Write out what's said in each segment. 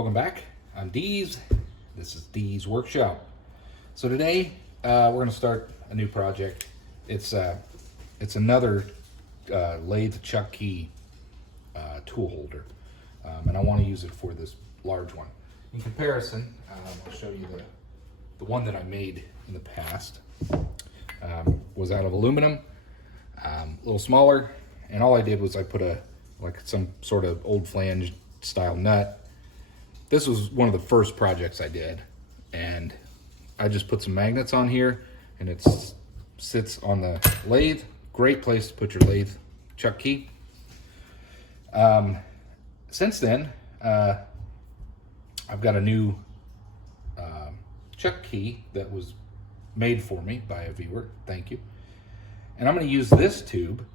Welcome back. I'm Dee's. This is Dee's Workshop. So today we're going to start a new project. It's another lathe chuck key tool holder, and I want to use it for this large one. In comparison, I'll show you the one that I made in the past. Was out of aluminum, a little smaller, and all I did was I put some sort of old flange style nut. This was one of the first projects I did, and I just put some magnets on here, and it sits on the lathe. Great place to put your lathe chuck key. Since then, I've got a new chuck key that was made for me by a viewer. Thank you. And I'm going to use this tube.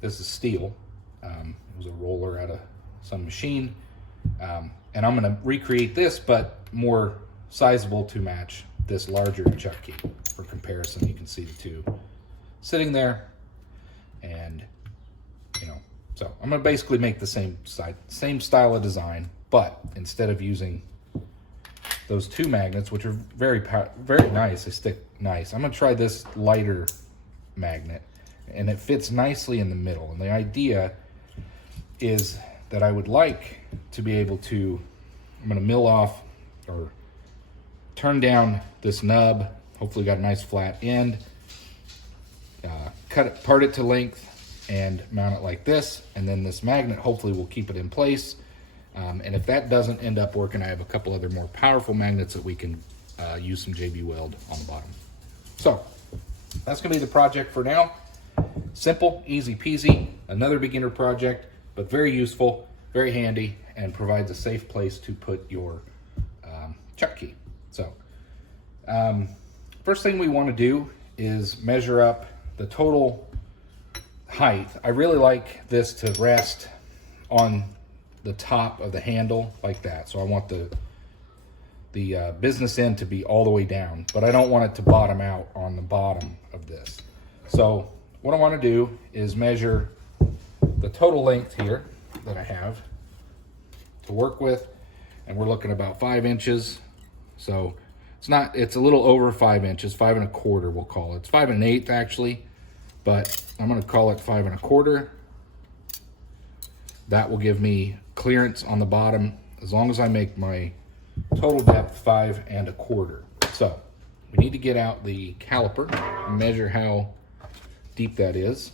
This is steel. It was a roller out of some machine. And I'm going to recreate this, but more sizable to match this larger chuck key. For comparison, you can see the tube sitting there, and so I'm going to basically make the same style of design, but instead of using those two magnets, which are very nice, they stick nice, I'm going to try this lighter magnet, and it fits nicely in the middle. And the idea is that I would like to be able to, I'm going to mill off or turn down this nub, hopefully got a nice flat end, part it to length, and mount it like this, and then this magnet hopefully will keep it in place. And if that doesn't end up working, I have a couple other more powerful magnets that we can use some JB Weld on the bottom. So that's going to be the project for now. Simple, easy peasy, another beginner project, but very useful, very handy, and provides a safe place to put your chuck key. So first thing we want to do is measure up the total height. I really like this to rest on the top of the handle like that. So I want the business end to be all the way down, but I don't want it to bottom out on the bottom of this. So what I want to do is measure the total length here that I have to work with, and we're looking about 5 inches. So it's a little over 5 inches, 5 1/4 we'll call it. It's 5 1/8 actually, but I'm going to call it 5 1/4. That will give me clearance on the bottom as long as I make my total depth 5 1/4. So we need to get out the caliper and measure how deep that is.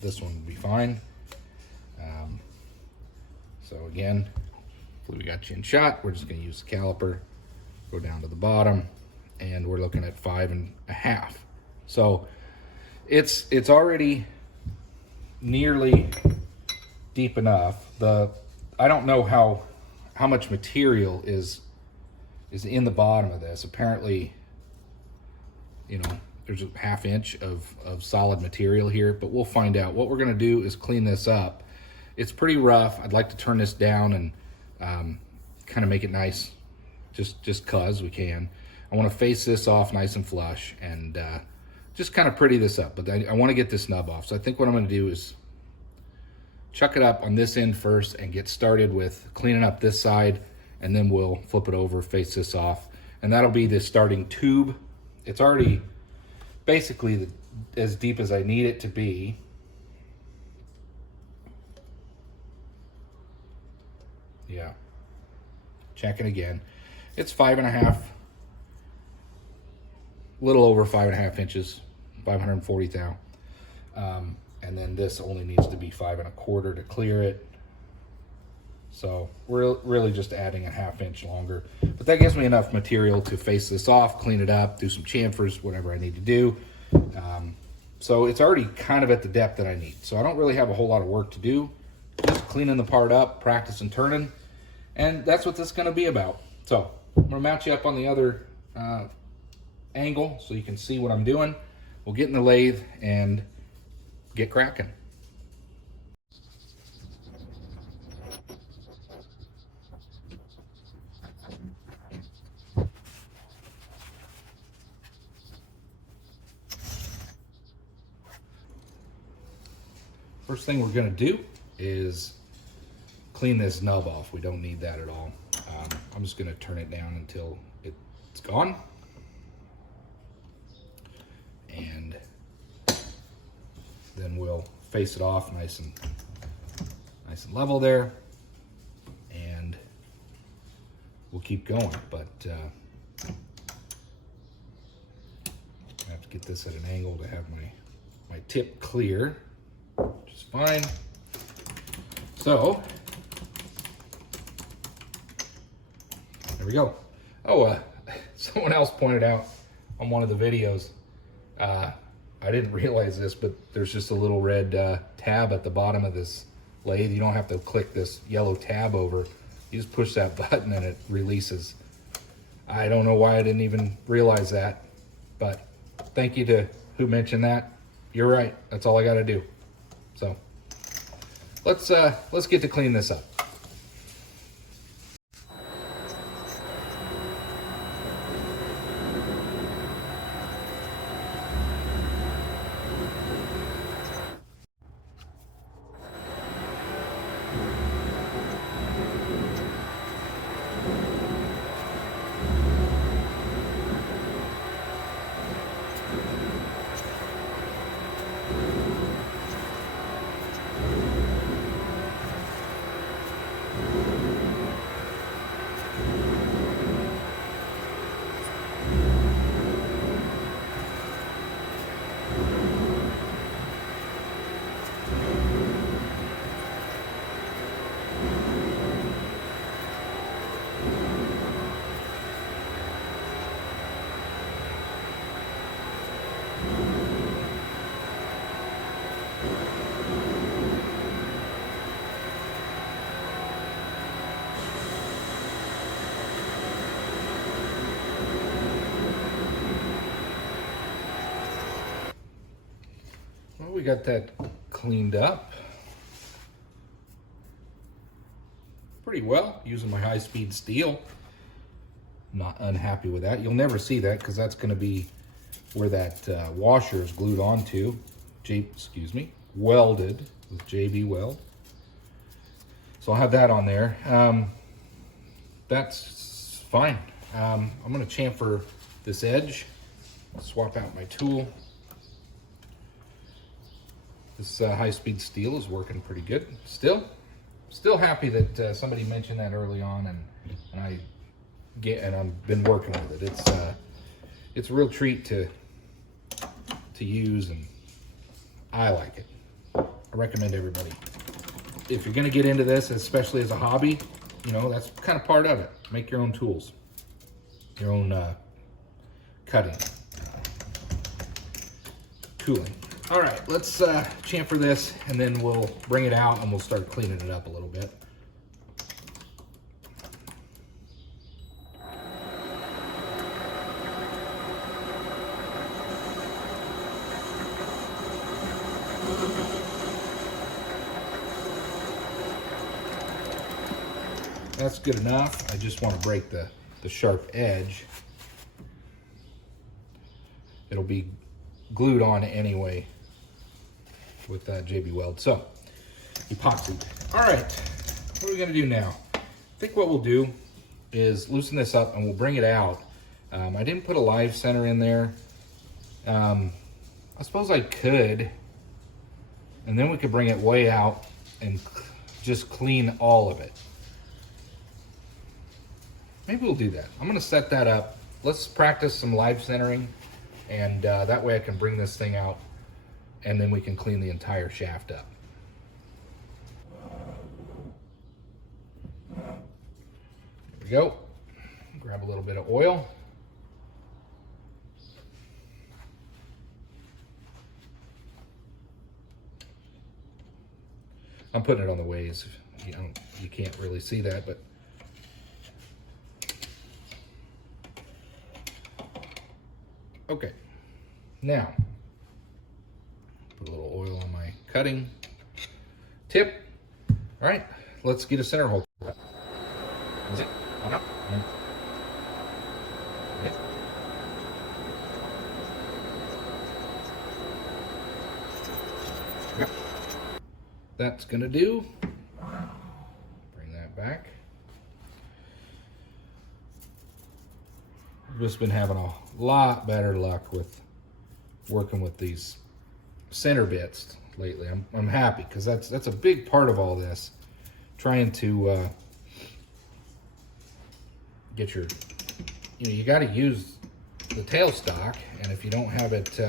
This one will be fine. So again, hopefully we got you in shot. We're just going to use the caliper, go down to the bottom, and we're looking at 5 1/2. So it's already nearly deep enough. I don't know how much material is in the bottom of this. Apparently, there's a 1/2 inch of solid material here, but we'll find out. What we're going to do is clean this up. It's pretty rough. I'd like to turn this down and kind of make it nice, just cause we can. I want to face this off nice and flush and just kind of pretty this up, but I want to get this nub off. So I think what I'm going to do is chuck it up on this end first and get started with cleaning up this side, and then we'll flip it over, face this off, and that'll be the starting tube. It's already basically as deep as I need it to be. Yeah, checking again. It's 5 1/2, little over 5 1/2 inches, 540 thou. And then this only needs to be 5 1/4 to clear it. So we're really just adding a 1/2 inch longer, but that gives me enough material to face this off, clean it up, do some chamfers, whatever I need to do. So it's already kind of at the depth that I need. So I don't really have a whole lot of work to do. Just cleaning the part up, practicing turning, and that's what this is going to be about. So I'm going to match you up on the other angle so you can see what I'm doing. We'll get in the lathe and get cracking. First thing we're going to do is clean this nub off. We don't need that at all. I'm just going to turn it down until it's gone. And then we'll face it off nice and level there. And we'll keep going. But I have to get this at an angle to have my tip clear, which is fine. So, there we go. Oh, someone else pointed out on one of the videos, I didn't realize this, but there's just a little red tab at the bottom of this lathe. You don't have to click this yellow tab over. You just push that button and it releases. I don't know why I didn't even realize that, but thank you to who mentioned that. You're right, that's all I gotta do. So, let's get to clean this up. Well, we got that cleaned up pretty well using my high-speed steel. Not unhappy with that. You'll never see that because that's going to be where that washer is glued onto. Welded with JB Weld. So I'll have that on there. That's fine. I'm going to chamfer this edge. Swap out my tool. This high-speed steel is working pretty good. Still happy that somebody mentioned that early on, and I've been working with it. It's a real treat to use, and I like it. I recommend everybody, if you're going to get into this, especially as a hobby, you know, that's kind of part of it. Make your own tools, your own cutting, tooling. All right, let's chamfer this, and then we'll bring it out and we'll start cleaning it up a little bit. That's good enough. I just want to break the sharp edge. It'll be glued on anyway with that JB Weld. So, epoxy. All right, what are we gonna do now? I think what we'll do is loosen this up and we'll bring it out. I didn't put a live center in there. I suppose I could, and then we could bring it way out and just clean all of it. Maybe we'll do that. I'm gonna set that up. Let's practice some live centering, and that way I can bring this thing out and then we can clean the entire shaft up. There we go. Grab a little bit of oil. I'm putting it on the ways. You can't really see that, but okay. Now, put a little oil on my cutting tip. All right, let's get a center hole. That's gonna do. Bring I've just been having a lot better luck with working with these center bits lately. I'm happy because that's a big part of all this. Trying to get your, you got to use the tailstock, and if you don't have it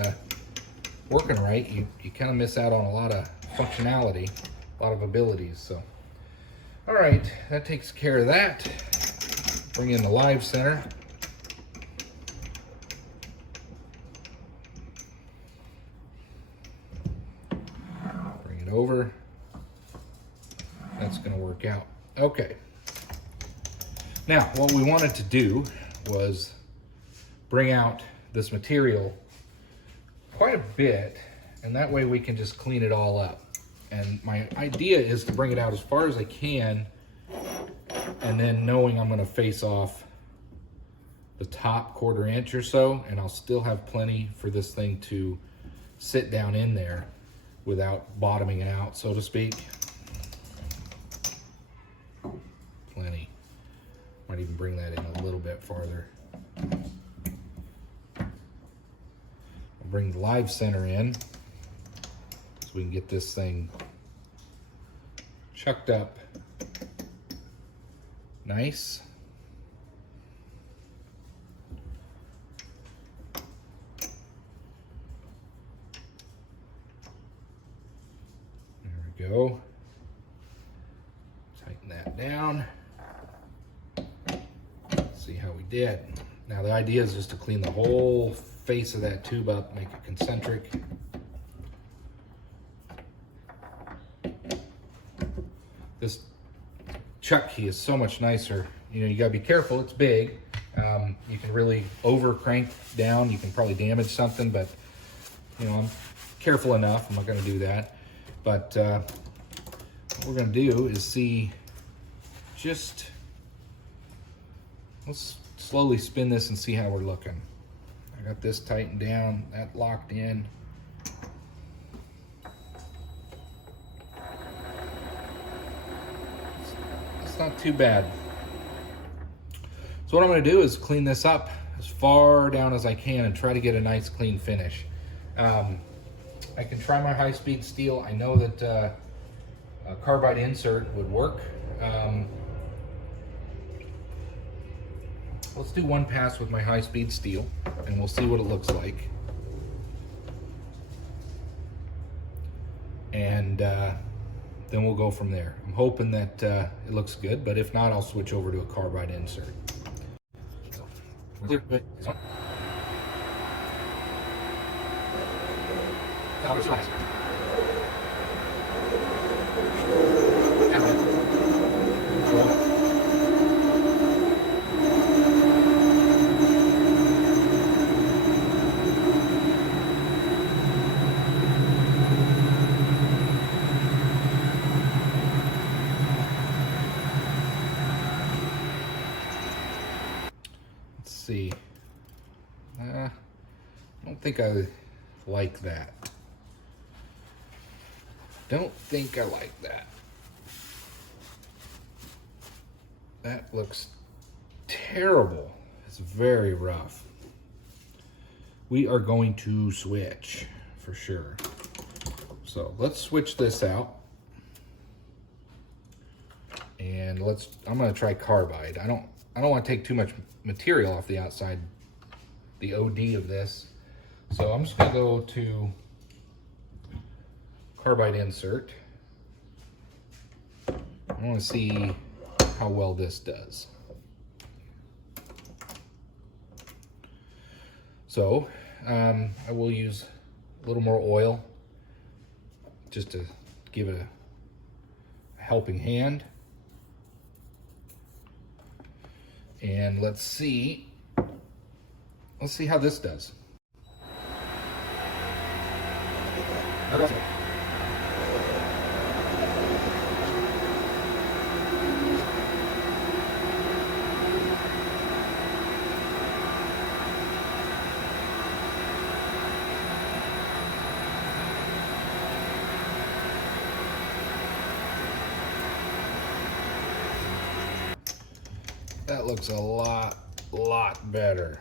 working right, you kind of miss out on a lot of functionality, a lot of abilities. So, all right, that takes care of that. Bring in the live center. Bring it over. That's going to work out. Okay. Now, what we wanted to do was bring out this material quite a bit, and that way we can just clean it all up. And my idea is to bring it out as far as I can, and then knowing I'm going to face off the top 1/4 inch or so, and I'll still have plenty for this thing to sit down in there without bottoming out, so to speak. Plenty. Might even bring that in a little bit farther. I'll bring the live center in so we can get this thing chucked up nice. There we go. Tighten that down. See how we did. Now the idea is just to clean the whole face of that tube up, make it concentric. This chuck key is so much nicer. You gotta be careful, it's big. You can really over crank down, you can probably damage something, but I'm careful enough, I'm not gonna do that. But what we're gonna do is see, let's slowly spin this and see how we're looking. I got this tightened down, that locked in. It's not too bad. So what I'm going to do is clean this up as far down as I can and try to get a nice clean finish. I can try my high-speed steel. I know that a carbide insert would work. Let's do one pass with my high-speed steel, and we'll see what it looks like. And then we'll go from there. I'm hoping that it looks good, but if not, I'll switch over to a carbide insert. Clear, good. This one. See, I don't think I like that. Don't think I like that. That looks terrible. It's very rough. We are going to switch for sure. So let's switch this out. And I'm gonna try carbide. I don't want to take too much material off the outside, the OD of this. So I'm just going to go to carbide insert. I want to see how well this does. So I will use a little more oil just to give it a helping hand. And let's see how this does. That looks a lot better.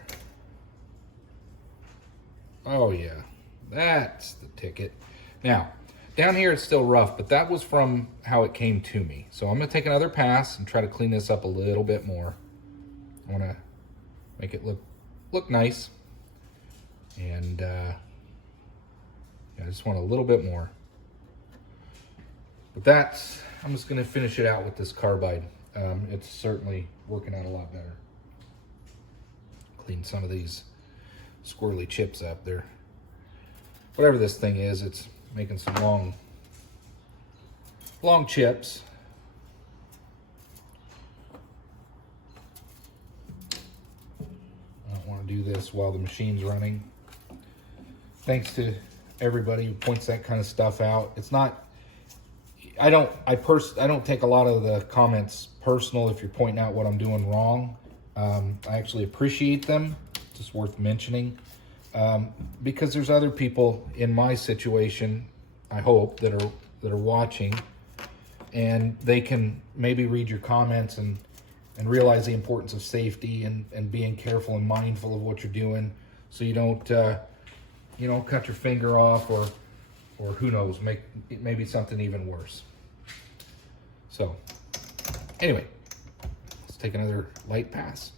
Oh yeah, that's the ticket. Now, down here it's still rough, but that was from how it came to me. So I'm gonna take another pass and try to clean this up a little bit more. I wanna make it look nice. And I just want a little bit more. But I'm just gonna finish it out with this carbide. It's certainly working out a lot better. Clean some of these squirrely chips up there. Whatever this thing is, it's making some long chips. I don't want to do this while the machine's running. Thanks to everybody who points that kind of stuff out. It's not, I don't take a lot of the comments personal if you're pointing out what I'm doing wrong. I actually appreciate them. It's just worth mentioning. Because there's other people in my situation, I hope, that are watching, and they can maybe read your comments and realize the importance of safety and being careful and mindful of what you're doing, so you don't cut your finger off or who knows, maybe something even worse. So anyway, let's take another light pass.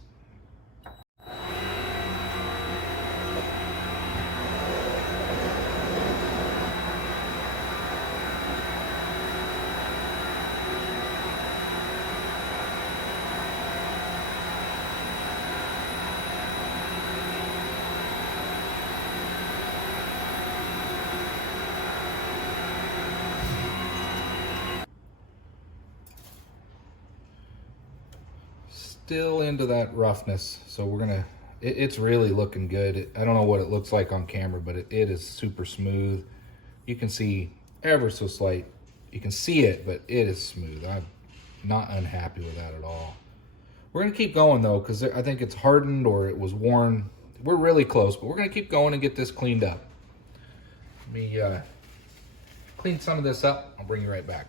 Still into that roughness, so we're gonna, it's really looking good. I don't know what it looks like on camera, but it is super smooth. You can see ever so slight, you can see it, but it is smooth. I'm not unhappy with that at all. We're gonna keep going though, because I think it's hardened or it was worn. We're really close, but we're gonna keep going and get this cleaned up. Let me clean some of this up. I'll bring you right back.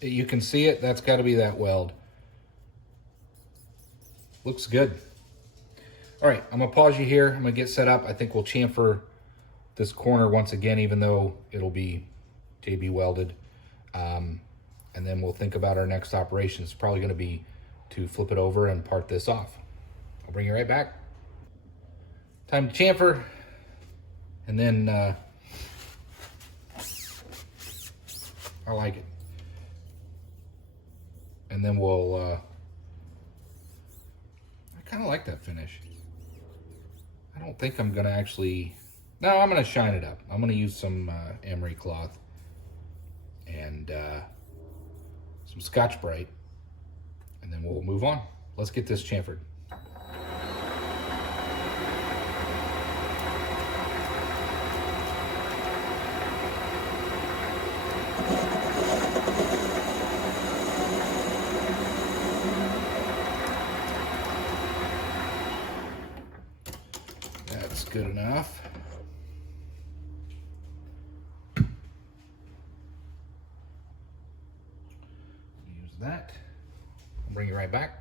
You can see it, that's got to be that weld. Looks good. All right, I'm gonna pause you here. I'm gonna get set up. I think we'll chamfer this corner once again, even though it'll be JB welded. And then we'll think about our next operation. It's probably gonna be to flip it over and part this off. I'll bring you right back. Time to chamfer. And then, I like it. And then we'll, I kind of like that finish. I don't think I'm gonna actually, no, I'm gonna shine it up. I'm gonna use some emery cloth and some Scotch-Brite, and then we'll move on. Let's get this chamfered. That's good enough. Use that. I'll bring you right back.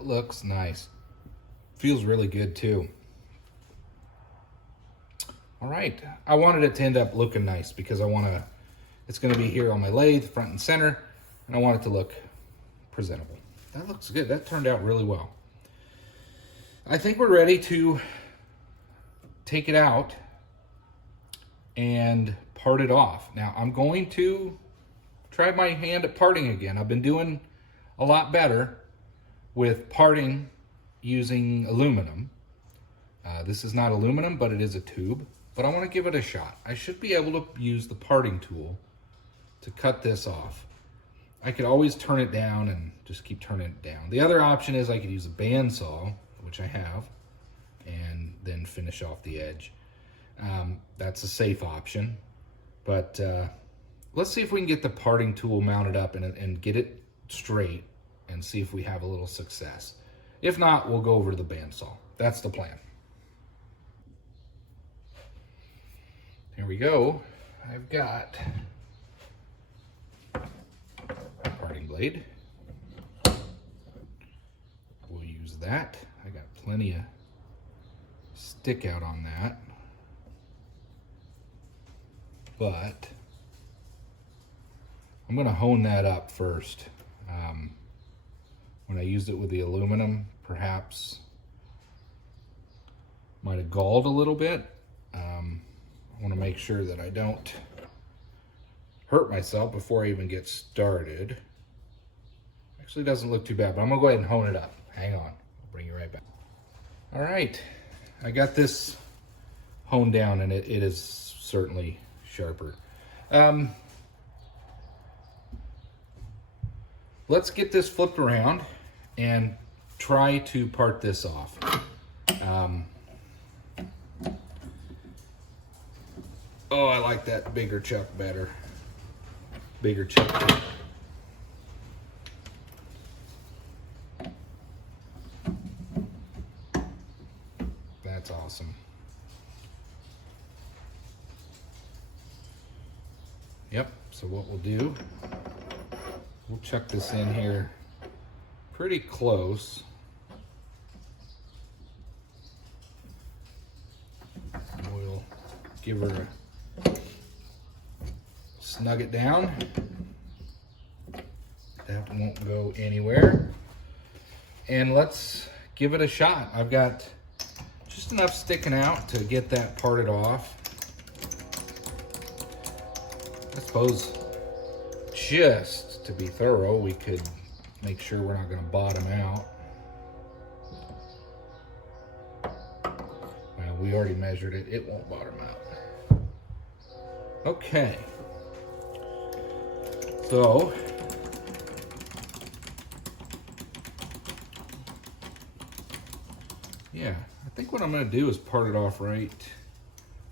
That looks nice. Feels really good too. All right, I wanted it to end up looking nice because it's gonna be here on my lathe, front and center, and I want it to look presentable. That looks good. That turned out really well. I think we're ready to take it out and part it off. Now I'm going to try my hand at parting again. I've been doing a lot better with parting using aluminum. This is not aluminum, but it is a tube, but I want to give it a shot. I should be able to use the parting tool to cut this off. I could always turn it down and just keep turning it down. The other option is I could use a bandsaw, which I have, and then finish off the edge. That's a safe option, but let's see if we can get the parting tool mounted up and get it straight and see if we have a little success. If not, we'll go over to the bandsaw. That's the plan. Here we go. I've got a parting blade. We'll use that. I got plenty of stick out on that. But I'm going to hone that up first. When I used it with the aluminum, perhaps might have galled a little bit. I want to make sure that I don't hurt myself before I even get started. Actually, doesn't look too bad, but I'm going to go ahead and hone it up. Hang on. I'll bring you right back. All right. I got this honed down, and it is certainly sharper. Let's get this flipped around and try to part this off. Oh, I like that bigger chuck better. Bigger chuck. That's awesome. Yep, so what we'll do, we'll chuck this in here pretty close. We'll give her a snug it down. That won't go anywhere. And let's give it a shot. I've got just enough sticking out to get that parted off. I suppose just to be thorough, we could make sure we're not going to bottom out. Well, we already measured it. It won't bottom out. Okay. So, yeah, I think what I'm going to do is part it off right.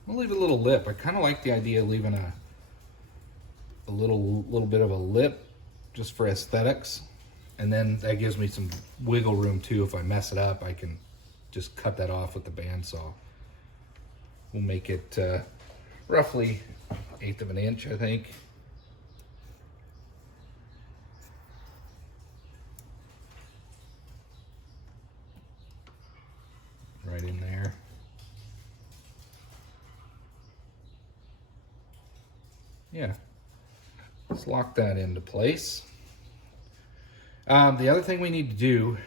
I'm going to leave a little lip. I kind of like the idea of leaving a little bit of a lip just for aesthetics, and then that gives me some wiggle room too. If I mess it up, I can just cut that off with the bandsaw. We'll make it roughly 1/8 of an inch, I think. Right in there. Yeah. Let's lock that into place. The other thing we need to do,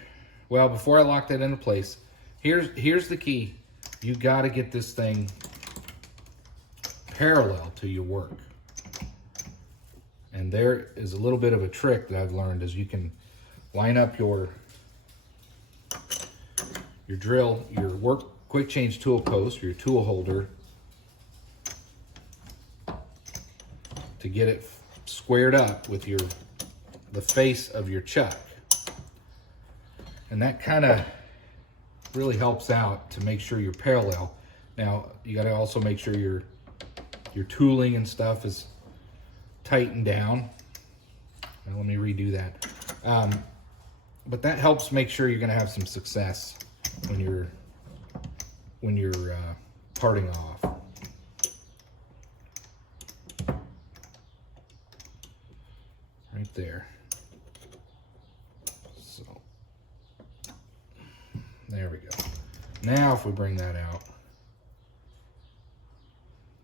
well, before I lock that into place, here's the key. You got to get this thing parallel to your work. And there is a little bit of a trick that I've learned, is you can line up your drill, your work quick change tool post, or your tool holder, to get it squared up with the face of your chuck. And that kind of really helps out to make sure you're parallel. Now, you got to also make sure your tooling and stuff is tightened down. Now, let me redo that. But that helps make sure you're going to have some success when you're parting off. Right there. So Now if we bring that out,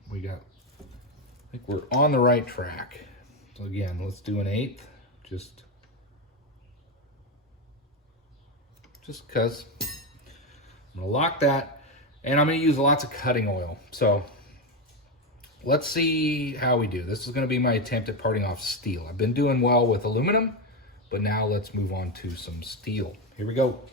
we got, I think we're on the right track. So again, let's do an 1/8, just because. I'm gonna lock that, and I'm gonna use lots of cutting oil. So let's see how we do. This is gonna be my attempt at parting off steel. I've been doing well with aluminum, but now let's move on to some steel. Here we go.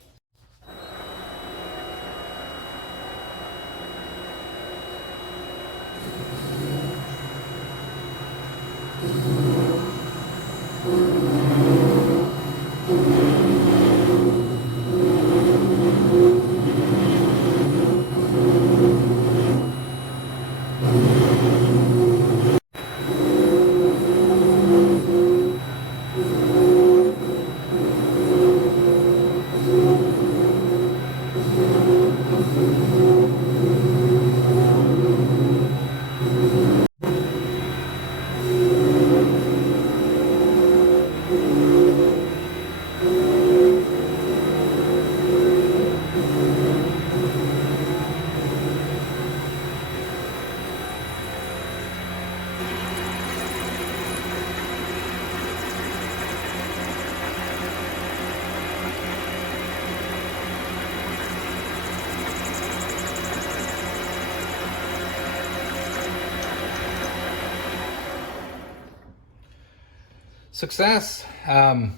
Success. I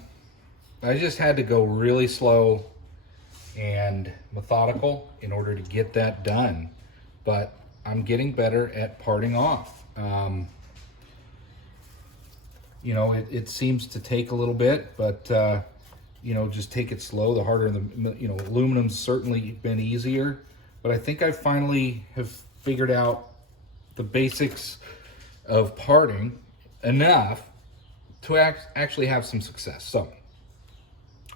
just had to go really slow and methodical in order to get that done, but I'm getting better at parting off. You know, it seems to take a little bit, but you know, just take it slow. The harder you know, aluminum's certainly been easier, but I think I finally have figured out the basics of parting enough to actually have some success. So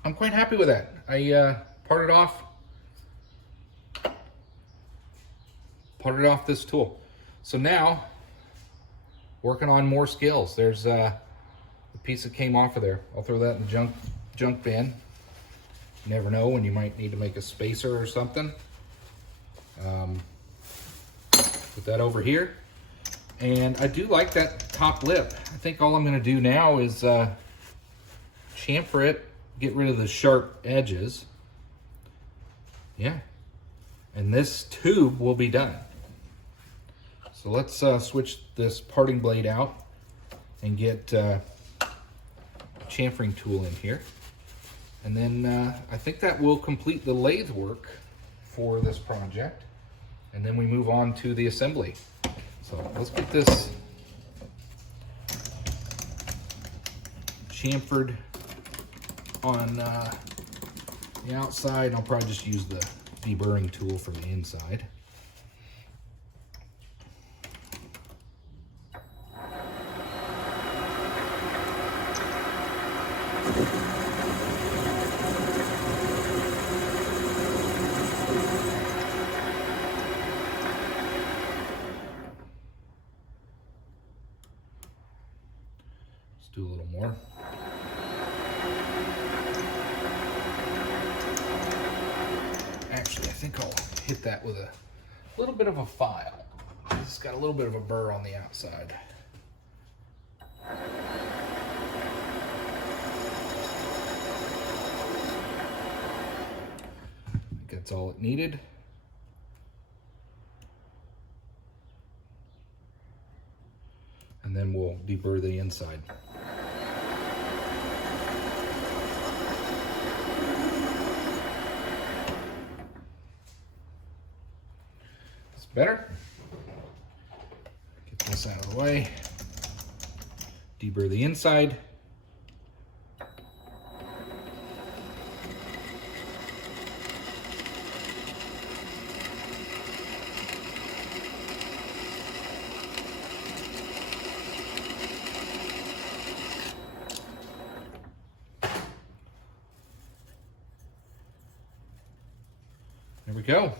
I'm quite happy with that. I parted off this tool. So now working on more skills. There's the piece that came off of there. I'll throw that in the junk bin. You never know when you might need to make a spacer or something. Put that over here. And I do like that top lip. I think all I'm gonna do now is chamfer it, get rid of the sharp edges. Yeah, and this tube will be done. So let's switch this parting blade out and get a chamfering tool in here. And then I think that will complete the lathe work for this project. And then we move on to the assembly. So let's get this chamfered on the outside. I'll probably just use the deburring tool for the inside. Do a little more. Actually, I think I'll hit that with a little bit of a file. It's got a little bit of a burr on the outside. I think that's all it needed. And then we'll deburr the inside. Better. Get this out of the way. Deburr the inside. There we go.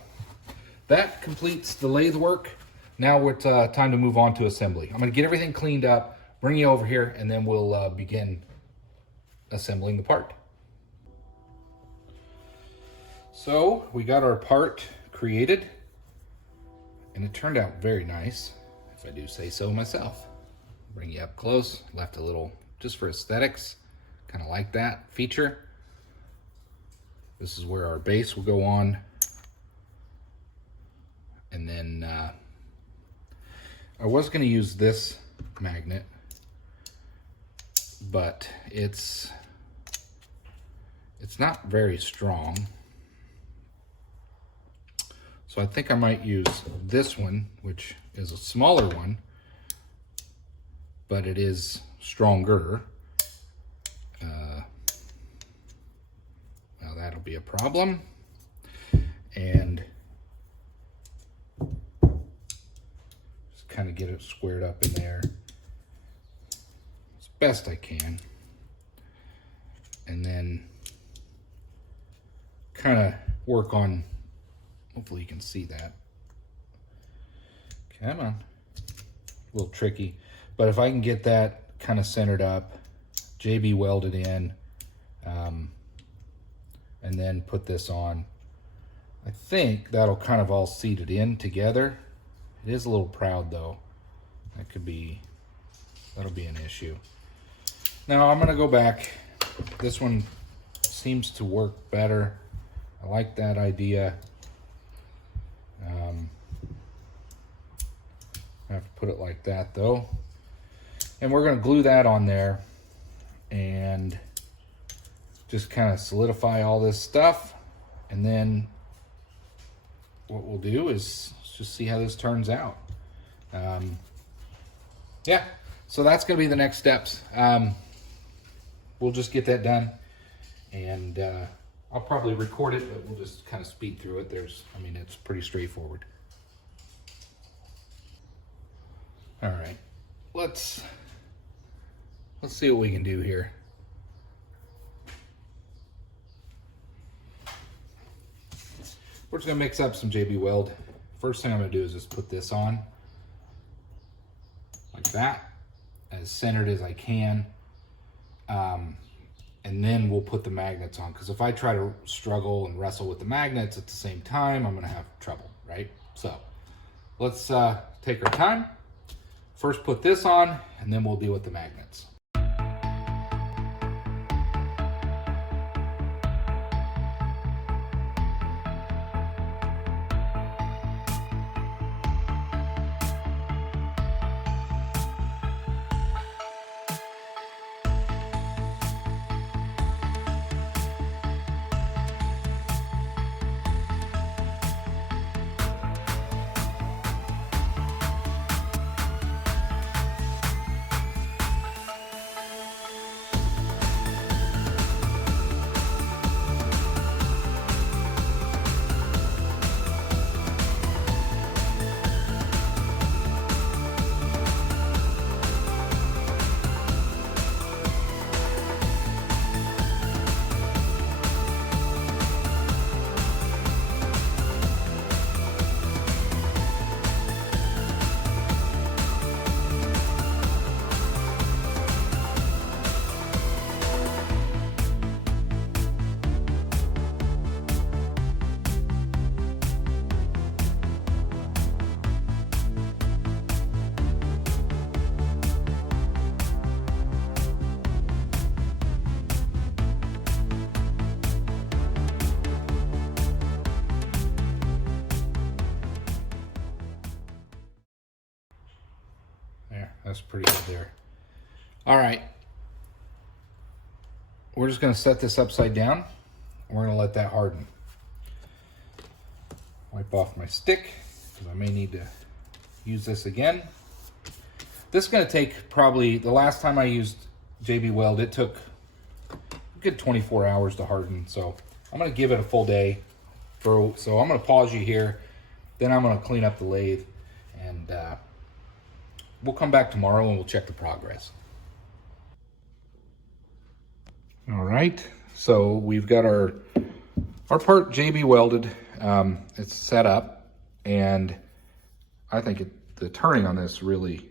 That completes the lathe work. Now it's time to move on to assembly. I'm gonna get everything cleaned up, bring you over here, and then we'll begin assembling the part. So we got our part created, and it turned out very nice, if I do say so myself. Bring you up close, left a little just for aesthetics, kind of like that feature. This is where our base will go on, and then I was going to use this magnet, but it's not very strong. So I think I might use this one, which is a smaller one, but it is stronger. Now that'll be a problem. And just kind of get it squared up in there as best I can. And then kind of work on, hopefully you can see that. Come on. A little tricky. But if I can get that kind of centered up, JB welded in, and then put this on, I think that'll kind of all seated in together. It is a little proud though. That'll be an issue. Now I'm gonna go back. This one seems to work better. I like that idea. I have to put it like that though. And we're going to glue that on there and just kind of solidify all this stuff. And then what we'll do is just see how this turns out. Yeah, so that's going to be the next steps. We'll just get that done, and I'll probably record it, but we'll just kind of speed through it. It's pretty straightforward. All right, let's see what we can do here. We're just gonna mix up some JB Weld. First thing I'm gonna do is just put this on like that, as centered as I can. And then we'll put the magnets on, because if I try to struggle and wrestle with the magnets at the same time, I'm gonna have trouble, right? So let's take our time. First put this on, and then we'll deal with the magnets. That's pretty good there. All right. We're just going to set this upside down. We're going to let that harden. Wipe off my stick, because I may need to use this again. This is going to take probably, the last time I used JB Weld, it took a good 24 hours to harden. So I'm going to give it a full day. So I'm going to pause you here. Then I'm going to clean up the lathe, and we'll come back tomorrow and we'll check the progress. All right, so we've got our part JB welded. It's set up, and I think the turning on this really,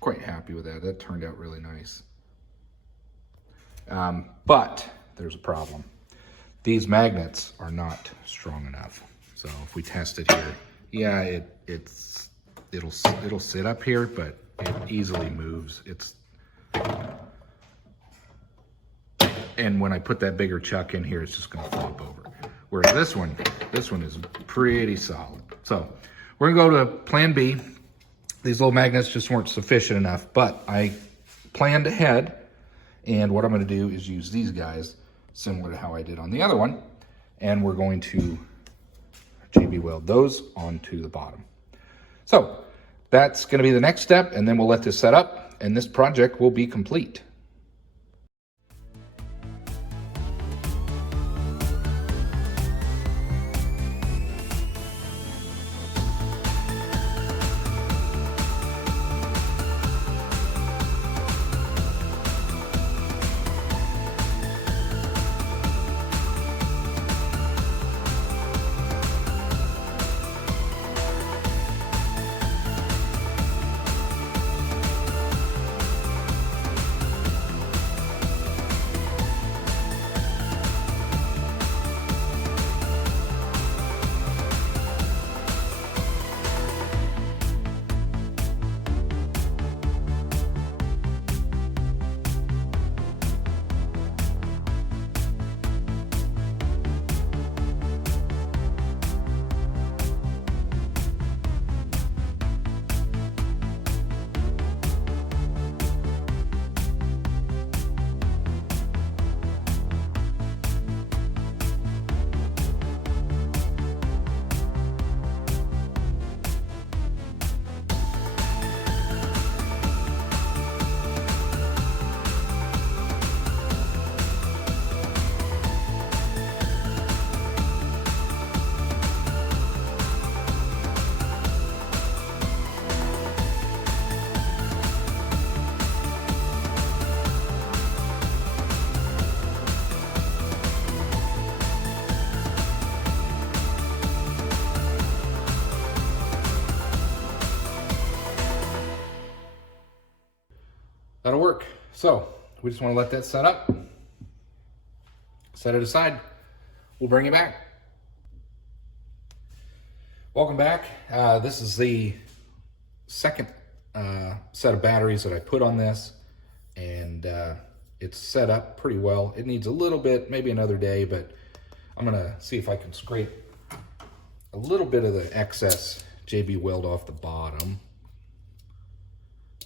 quite happy with that. That turned out really nice. But there's a problem. These magnets are not strong enough. So if we test it here, yeah, it'll sit up here, but it easily moves. And when I put that bigger chuck in here, it's just gonna flop over. Whereas this one is pretty solid. So we're gonna go to plan B. These little magnets just weren't sufficient enough, but I planned ahead, and what I'm gonna do is use these guys, similar to how I did on the other one, and we're going to JB weld those onto the bottom. So that's gonna be the next step, and then we'll let this set up, and this project will be complete. That'll work. So we just want to let that set up, set it aside. We'll bring it back. Welcome back. This is the second set of batteries that I put on this, and it's set up pretty well. It needs a little bit, maybe another day, but I'm gonna see if I can scrape a little bit of the excess JB weld off the bottom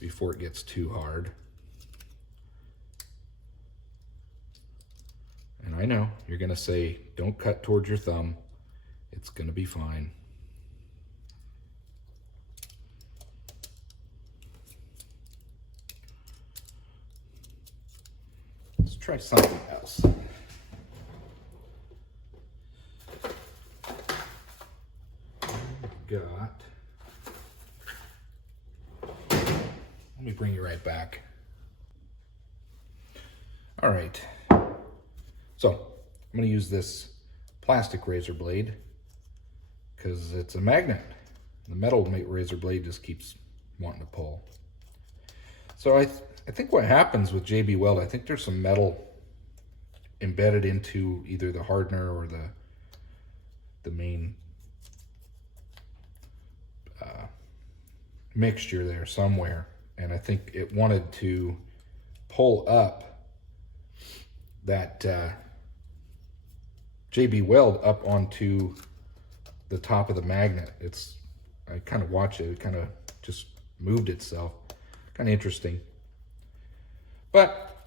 before it gets too hard. And I know you're gonna say, don't cut towards your thumb. It's gonna be fine. Let's try something else. Let me bring you right back. All right. So I'm going to use this plastic razor blade because it's a magnet. The metal razor blade just keeps wanting to pull. So I think what happens with JB Weld, I think there's some metal embedded into either the hardener or the main mixture there somewhere. And I think it wanted to pull up that JB Weld up onto the top of the magnet. I kind of watched it. It kind of just moved itself. Kind of interesting. But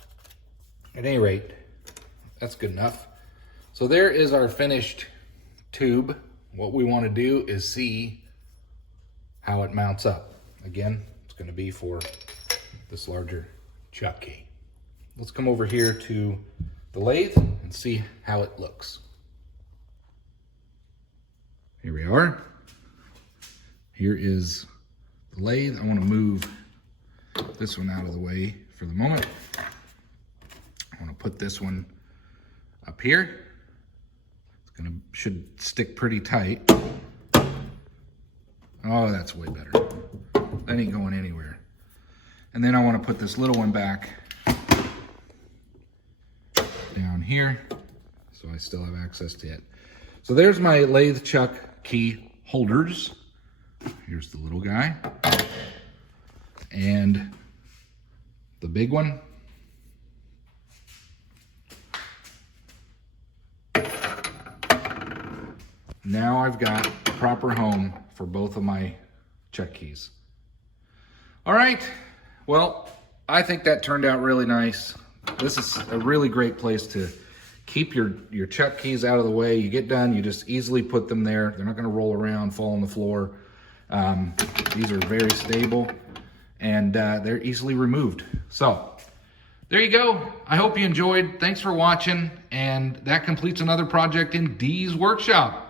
at any rate, that's good enough. So there is our finished tube. What we want to do is see how it mounts up. Again, it's going to be for this larger chuck key. Let's come over here to the lathe and see how it looks. Here we are. Here is the lathe. I want to move this one out of the way for the moment. I want to put this one up here. Should stick pretty tight. Oh, that's way better. That ain't going anywhere. And then I want to put this little one back down here so I still have access to it. So there's my lathe chuck key holders. Here's the little guy. And the big one. Now I've got a proper home for both of my check keys. All right, well, I think that turned out really nice. This is a really great place to keep your check keys out of the way. You get done, you just easily put them there. They're not gonna roll around, fall on the floor. These are very stable and they're easily removed. So there you go. I hope you enjoyed. Thanks for watching. And that completes another project in Dee's workshop.